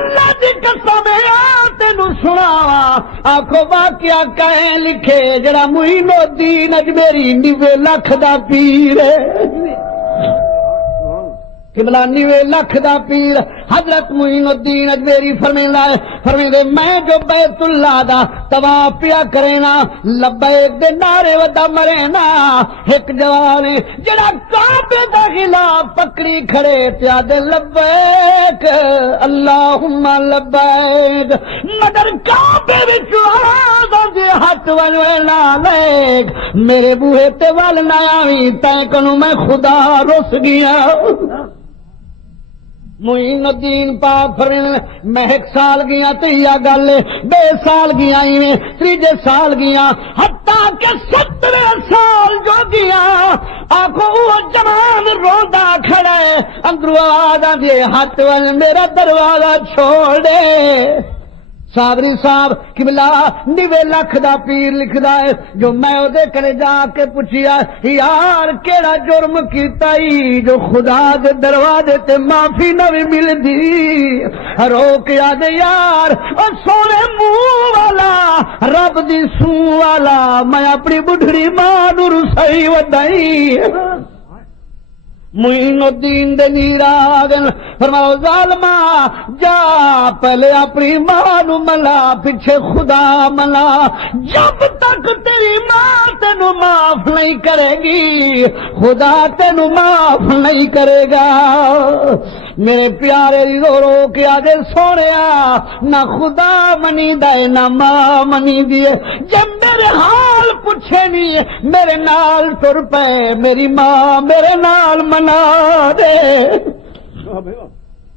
اللہ دی قسم تینو سناوا آکھو واقعہ کہیں لکھے جڑا معین الدین اجمیری 90 لاکھ دا پیر ہے قبلہ 90 لاکھ دا پیر حضرت معین الدین اجمیری فرمیندے میں جو بیت اللہ دا طواف پیا کرینا لبیک دے نعرے ودا مرینا ایک جوان جڑا کعبے دا غلاف پکڑی کھڑے تے دے لبیک اللہم لبیک مگر کعبے وچ آواز دے ہاتھ ونوینا لیک میرے بوہے تے ول نہ آویں تے کنوں میں خدا رس گیا معین الدین پاک فرمائیں میں 1 سال گیا تے یا گل 2 سال گیا ایویں 3 سال گیا حتیٰ کہ 17 سال جو گیا آنکھوں وہ جوان روندا کھڑا ہے اندروں آواز آندی ہاتھ ول میرا دروازہ چھوڑ دے صابری صاحب قبلہ 90 لاکھ دا پیر لکھدا ہے جو میں او دے کنے جا کے پوچھیا یار کیڑا جرم کیتا ای جو خدا دے دروازے تے معافی نہ ملدی رو کے آدے یار او سونے منہ والا رب دی سو والا میں اپنی بڈھڑی ماں نو رسائی ودائی معین الدین دے نیراگن فرماؤ ظالما جا پہلے اپنی ماں نو ملا پیچھے خدا ملا جب تک تیری ماں تینو معاف نہیں کرے گی خدا تینو معاف نہیں کرے گا میرے پیارے رو رو کے آگے سونیا نہ خدا منی دے نہ ماں منی دیے جب میرے حال پوچھے نہیں میرے نال تر پے میری ماں میرے نال منا دے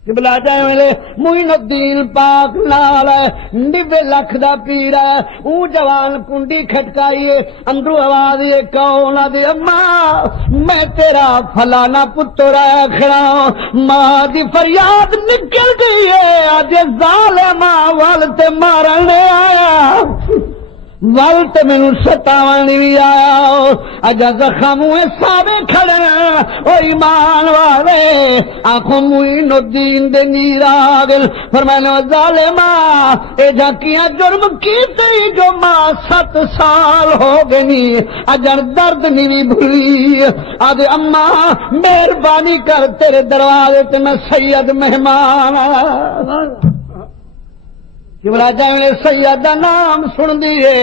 قبلہ جائے ملے معین الدین پاک نال 90 لاکھ دا پیر ہے اون جوان کنڈی کھٹکائیے اندروں آواز یہ کون دے اماں میں تیرا فلانا پتر ہے کھڑا ماں دی فریاد نکل گئی ہے اج ظالما وال تے مارن آیا ول تے مینوں ستاون بھی آیا اجا زخم ساوے کھڑے او ایمان والے آنکھوں معین الدین دے نیراگل فرمایا ظالما اے جھکیاں جرم کیتے جو ماں 7 سال ہو گئی اجر درد نہیں بھولی آدھے اماں مہربانی کر تیرے دروازے تے میں سید مہمان قبلہ جاوے سید دا نام سن دیے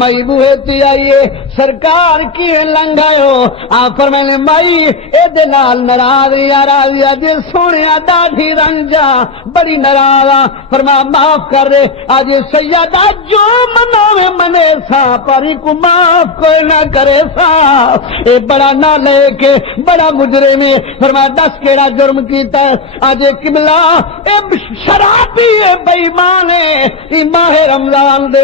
مئی بوہے تی آئیے سرکار کی لنگایو آپ فرمائے مائی اے دے نال نراضی آرازی آجے سونیا داڑھی رنجا بڑی نرازا فرما معاف کر دے آجے سیدہ جو مناوے منے سا پاری کو معاف کوئی نہ کرے سا اے بڑا نہ لے کے بڑا مجرم میں فرما 10 کیڑا جرم کیتا ہے آجے قبلہ اے شرابی اے بیمانے ماہ رمضان دے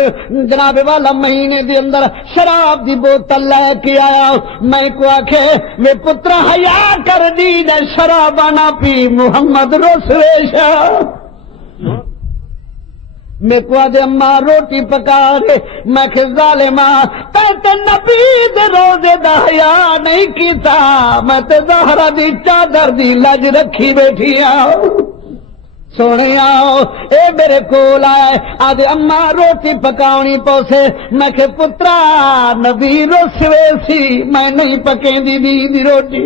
جناب والا مہینے دے اندر شراب دی بوتل لے کے آیا میں کو آکھے میں پترا حیا کر دی دے شراب نہ پی محمد رسول شاہ میں کو آدھے اماں روٹی پکا دے میں کہ ظالمہ تے نبی دے روزے دا حیا نہیں کیتا میں تے زہرا دی چادر دی لج رکھی بیٹھی آؤ سونے آؤ اے میرے کول آئے آدھے اماں روٹی پکاونی پوسے میں کہ پترا نبی رسوے سی میں نہیں پکیں دی روٹی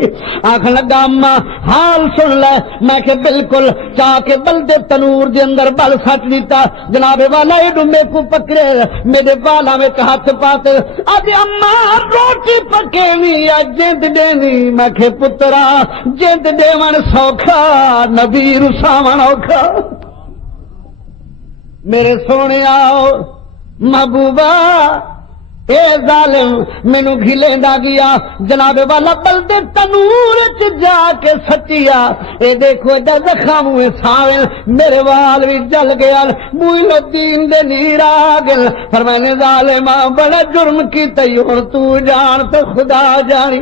آنکھ لگا اماں حال سن لے میں کہ بالکل چاہ کے بلدے تنور دے اندر بل سٹ دیتا جناب والا ایڈو میں کو پکڑے میرے بالا میں ہاتھ پاتے آدھے اماں روٹی پکے نہیں یا جند دینی میں کہ پترا جند دیون سوکھا نبی رساون اوکھا میرے سونے آؤ محبوبہ اے ظالم مینو گھلیندا گیا جناب والا بلدے تنور چ جا کے سچیا اے دیکھو دا زخم ہوئے ساوے میرے وال بھی جل گیا معین الدین دے نیر آ گئے فرمانے ظالما بڑا جرم کیتا ہن تو جان تے خدا جانی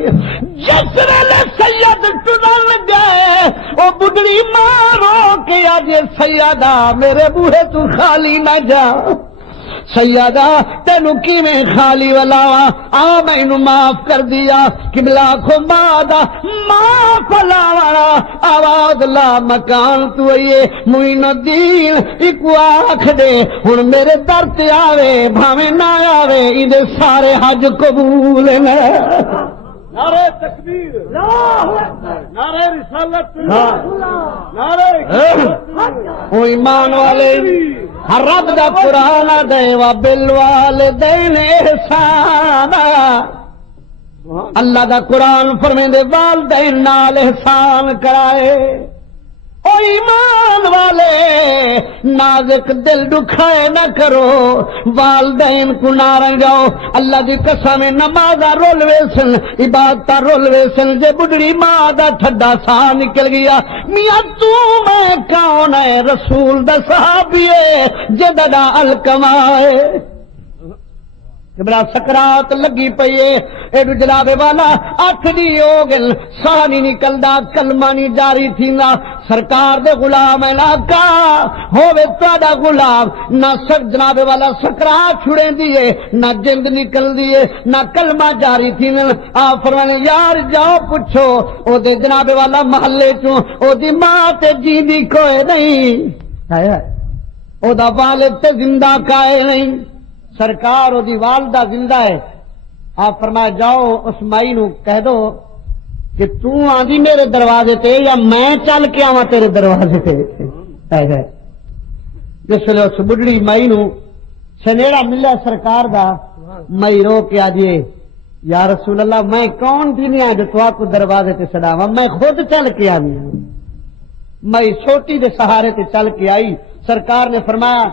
جس ویلے سید ٹرن گئے او بڈڑی ماں رو کے اج سیدہ میرے بوہے تو خالی نہ جا سیدہ تینو کیویں خالی ولاواں آ مینوں معاف کر دیا قبلہ کو مادا معاف لاواں آواز لا مکان تو اے معین الدین اکو آکھ دے ہن میرے در تے آوے بھاویں نہ آوے ایندے سارے حج قبول نے نعرہ تکبیر، نعرہ رسالت، نعرہ او ایمان والے ہر رب دا قرآن دے و بالوالدین احسانا اللہ دا قرآن فرمیندے والدین نال احسان کرائے او ایمان والے نازک دل دکھائے نہ کرو والدین کو نہ رنگاؤ اللہ دی قسم نمازاں رولوے سن عبادتاں رولوے سن جے بڈڑی ماں دا ٹھڈا سا نکل گیا میاں تو میں کون ہے رسول دا صحابی ہے جدڑا الکما ہے جبلا سکرات لگی پئی اے جناب والا اٹھ دی ہو گل سا نہیں نکلدا کلمہ نہیں جاری تھیندا سرکار دے غلام علاقہ ہووے تہاڈا غلام نہ سر جناب والا سکرات چھڑے دیے نہ جند نکل دیے نہ کلمہ جاری تھیندا آ فرمانے یار جاؤ پوچھو او دے جناب والا محلے چوں او دی ماں تے جیندی کوئی نہیں او دا والد تے زندہ کائے نہیں سرکار او دی والدہ زندہ ہے آپ فرمایا جاؤ اس مائی نو کہہ دو کہ تو آندی میرے دروازے تے یا میں چل کے آواں تیرے دروازے تے جس لے اس بڑھڑی مائی نو سنیڑا ملیا سرکار دا مائی رو کے آجئے یا رسول اللہ میں کون تھی نہیں آئے جو تو آپ کو دروازے تے سڑاواں میں خود چل کے آنی ہوں مائی چھوٹی دے سہارے تے چل کے آئی سرکار نے فرمایا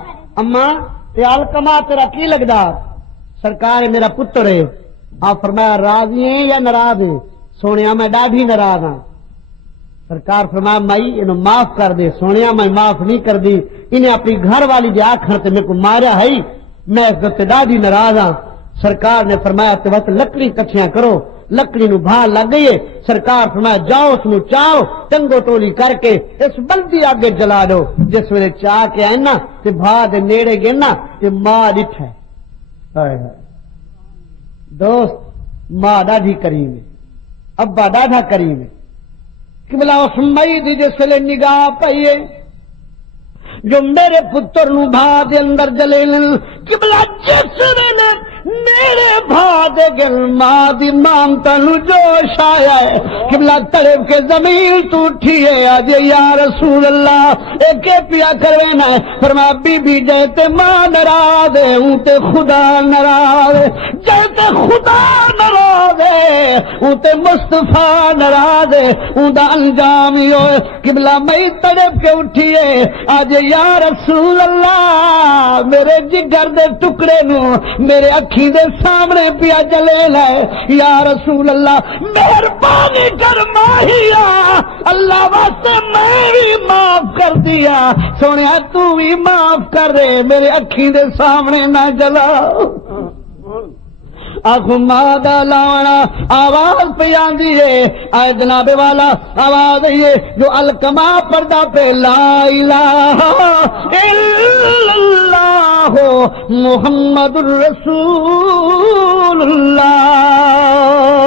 اماں تے الکما تیرا کی لگدا سرکار میرا پتر ہے آپ فرمایا راضی ہیں یا ناراض ہیں سونیا میں ڈاڈھی ناراض ہاں سرکار فرمایا مائی انہوں معاف کر دے سونیا میں معاف نہیں کر دی انہیں اپنی گھر والی جے آکھن تے میرے کو ماریا ہے میں اس تے ڈاڈھی ناراض ہاں سرکار نے فرمایا تے وقت لکڑی کٹھیاں کرو لکڑی نو بھا لگ گئی ہے سرکار فرمایا جاؤ اس نو چاؤ ٹنگو ٹولی کر کے اس بلدی آگے جلا دو جس ویلے چاہ کے آئے نا تے بھا دے نیڑے گئے نا تے ماں ڈٹھا ہے دوست ماں ڈاڈھی کریم ہے ابا ڈاڈھا کریم ہے قبلہ اس مئی دی جس ویلے نگاہ پئیے جو میرے پتر نو بھا دے اندر جلے قبلہ جس ویلے میرے بھا دے گل ماں دی مامتا نو جوش آیا ہے قبلہ تڑپ کے زمین تو اٹھیے آجے یا رسول اللہ ایک پیا کروینا ہے فرمایا بی بی جیتے ماں نراز ہے اون تے خدا نراز ہے جیتے خدا نراز ہے اون تے مصطفیٰ نراز ہے اون دا انجام ہی ہوئے قبلہ میں تڑپ کے اٹھیے آجے یا رسول اللہ میرے جگر دے ٹکڑے نو میرے اکھی دے سامنے پیا جلے لائے یا رسول اللہ مہربانی کر ماہیا اللہ واسطے میں بھی معاف کر دیا سونیا تو بھی معاف کر دے میرے اکھی دے سامنے نہ جلا آنکھوں مادہ لانا آواز پہ آندی ہے آئے جناب والا آواز ہے جو الکما پردہ پہ لا الہ الا اللہ محمد الرسول اللہ